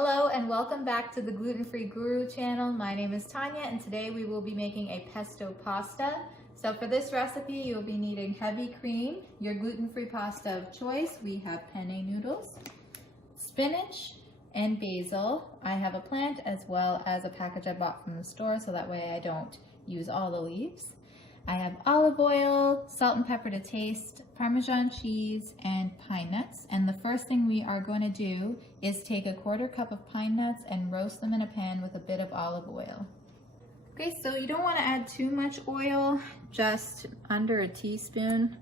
Hello and welcome back to the Gluten-Free Guru channel. My name is Tanya and today we will be making a pesto pasta. So for this recipe you'll be needing heavy cream, your gluten-free pasta of choice. We have penne noodles, spinach, and basil. I have a plant as well as a package I bought from the store so that way I don't use all the leaves. I have olive oil, salt and pepper to taste, Parmesan cheese, and pine nuts. And the first thing we are going to do is take a 1/4 cup of pine nuts and roast them in a pan with a bit of olive oil. Okay, so you don't want to add too much oil, just under a teaspoon,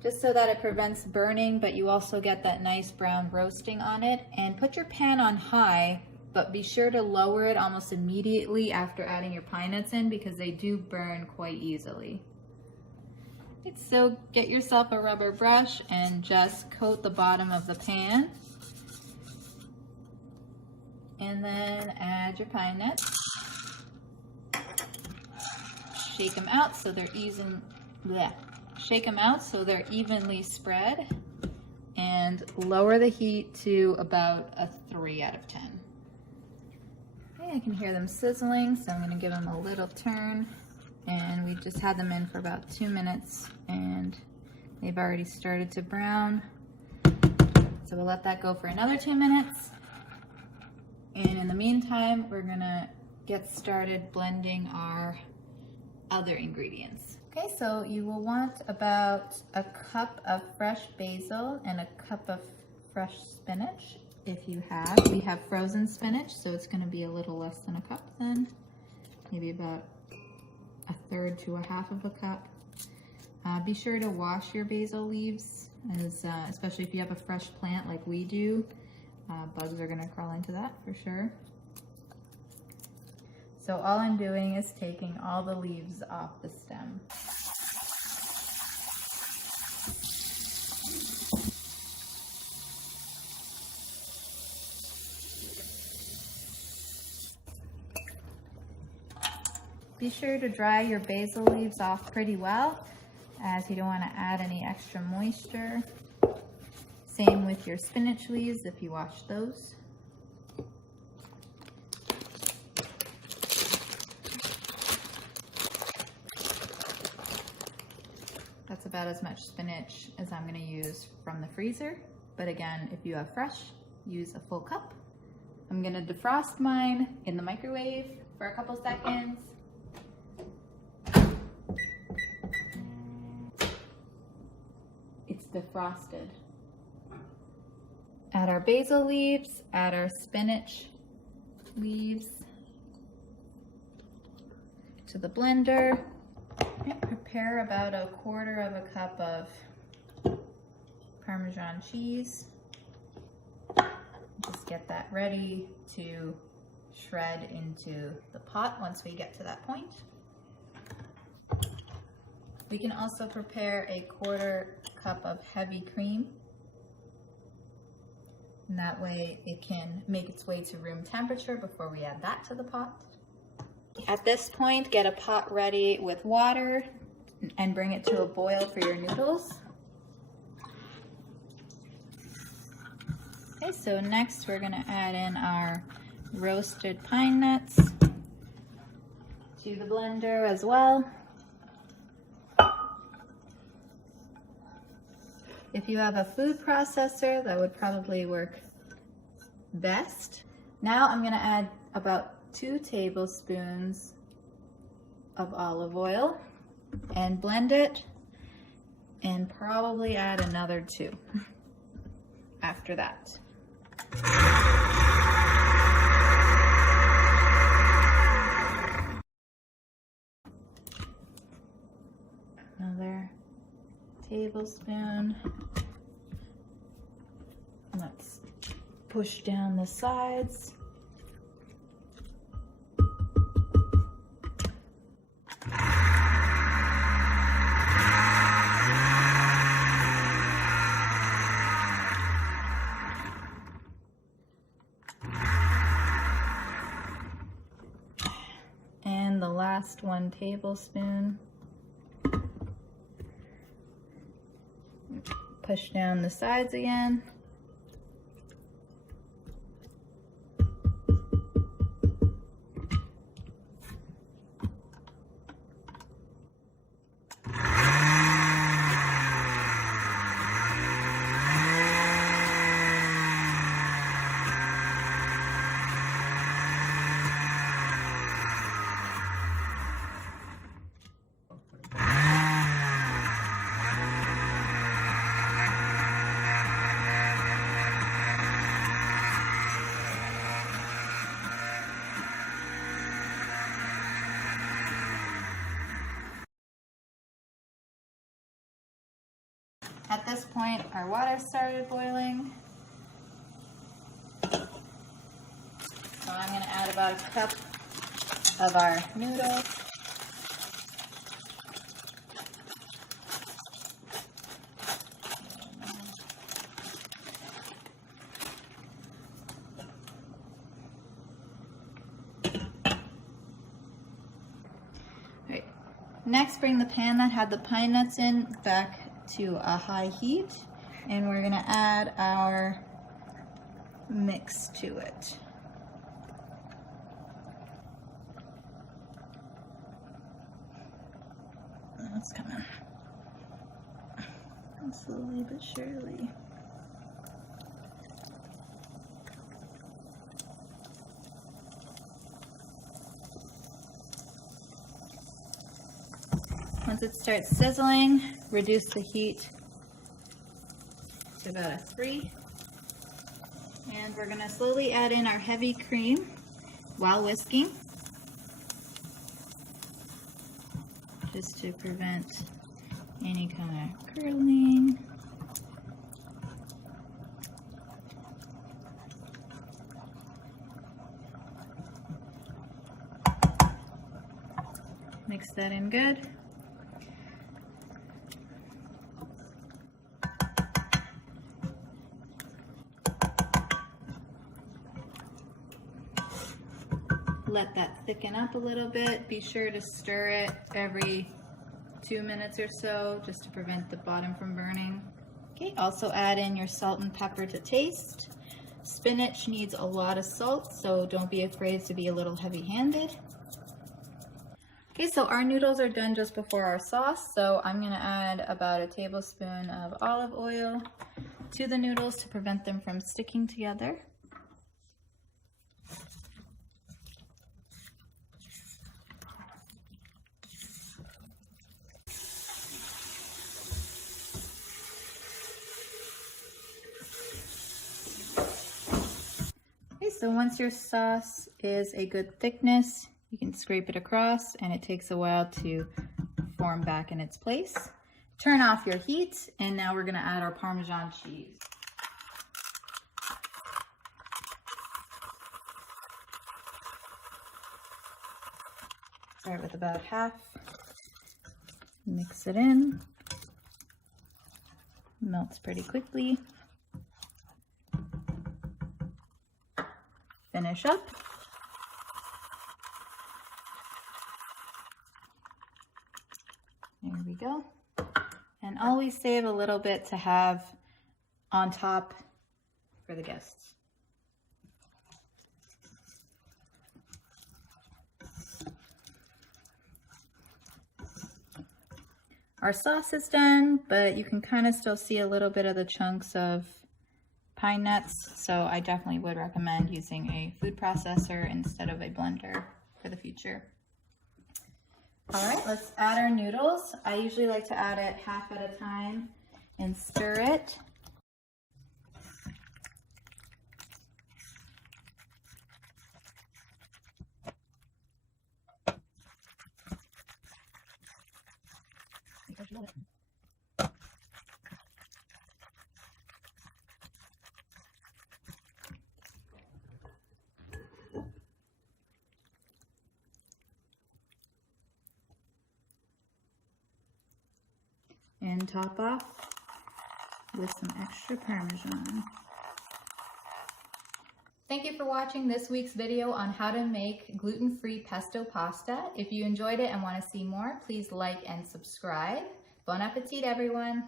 just so that it prevents burning, but you also get that nice brown roasting on it. And put your pan on high, but be sure to lower it almost immediately after adding your pine nuts in because they do burn quite easily. So get yourself a rubber brush and just coat the bottom of the pan. And then add your pine nuts. Shake them out so they're evenly spread. And lower the heat to about a 3 out of 10. I can hear them sizzling, so I'm going to give them a little turn. And we just had them in for about 2 minutes and they've already started to brown. So we'll let that go for another 2 minutes. And in the meantime, we're going to get started blending our other ingredients. Okay, so you will want about a cup of fresh basil and a cup of fresh spinach. If you have, we have frozen spinach, so it's going to be a little less than a cup then, maybe about 1/3 to 1/2 of a cup. Be sure to wash your basil leaves, especially if you have a fresh plant like we do. Bugs are going to crawl into that for sure. So all I'm doing is taking all the leaves off the stem. Be sure to dry your basil leaves off pretty well, as you don't want to add any extra moisture. Same with your spinach leaves if you wash those. That's about as much spinach as I'm going to use from the freezer. But again, if you have fresh, use a full cup. I'm going to defrost mine in the microwave for a couple seconds. It's defrosted. Add our basil leaves, add our spinach leaves to the blender. Prepare about a 1/4 of a cup of Parmesan cheese. Just get that ready to shred into the pot once we get to that point. We can also prepare a 1/4 cup of heavy cream. And that way it can make its way to room temperature before we add that to the pot. At this point, get a pot ready with water and bring it to a boil for your noodles. Okay, so next we're gonna add in our roasted pine nuts to the blender as well. If you have a food processor, that would probably work best. Now I'm gonna add about 2 tablespoons of olive oil and blend it, and probably add another 2 after that. Another tablespoon. Let's push down the sides. And the last 1 tablespoon. Push down the sides again. At this point, our water started boiling. So I'm going to add about a cup of our noodles. Right. Next, bring the pan that had the pine nuts in back to a high heat, and we're going to add our mix to it. It's coming. Slowly but surely. Once it starts sizzling, reduce the heat to about a 3. And we're going to slowly add in our heavy cream while whisking, just to prevent any kind of curdling. Mix that in good. Let that thicken up a little bit. Be sure to stir it every 2 minutes or so, just to prevent the bottom from burning. Okay, also add in your salt and pepper to taste. Spinach needs a lot of salt, so don't be afraid to be a little heavy-handed. Okay, so our noodles are done just before our sauce, so I'm gonna add about a tablespoon of olive oil to the noodles to prevent them from sticking together. Okay, so once your sauce is a good thickness, you can scrape it across, and it takes a while to form back in its place. Turn off your heat, and now we're gonna add our Parmesan cheese. Start with about half. Mix it in. Melts pretty quickly. Finish up. There we go. And always save a little bit to have on top for the guests. Our sauce is done, but you can kind of still see a little bit of the chunks of pine nuts, so I definitely would recommend using a food processor instead of a blender for the future. All right, let's add our noodles. I usually like to add it half at a time and stir it. And top off with some extra Parmesan. Thank you for watching this week's video on how to make gluten-free pesto pasta. If you enjoyed it and want to see more, please like and subscribe. Bon appetit, everyone.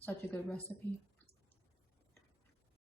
Such a good recipe.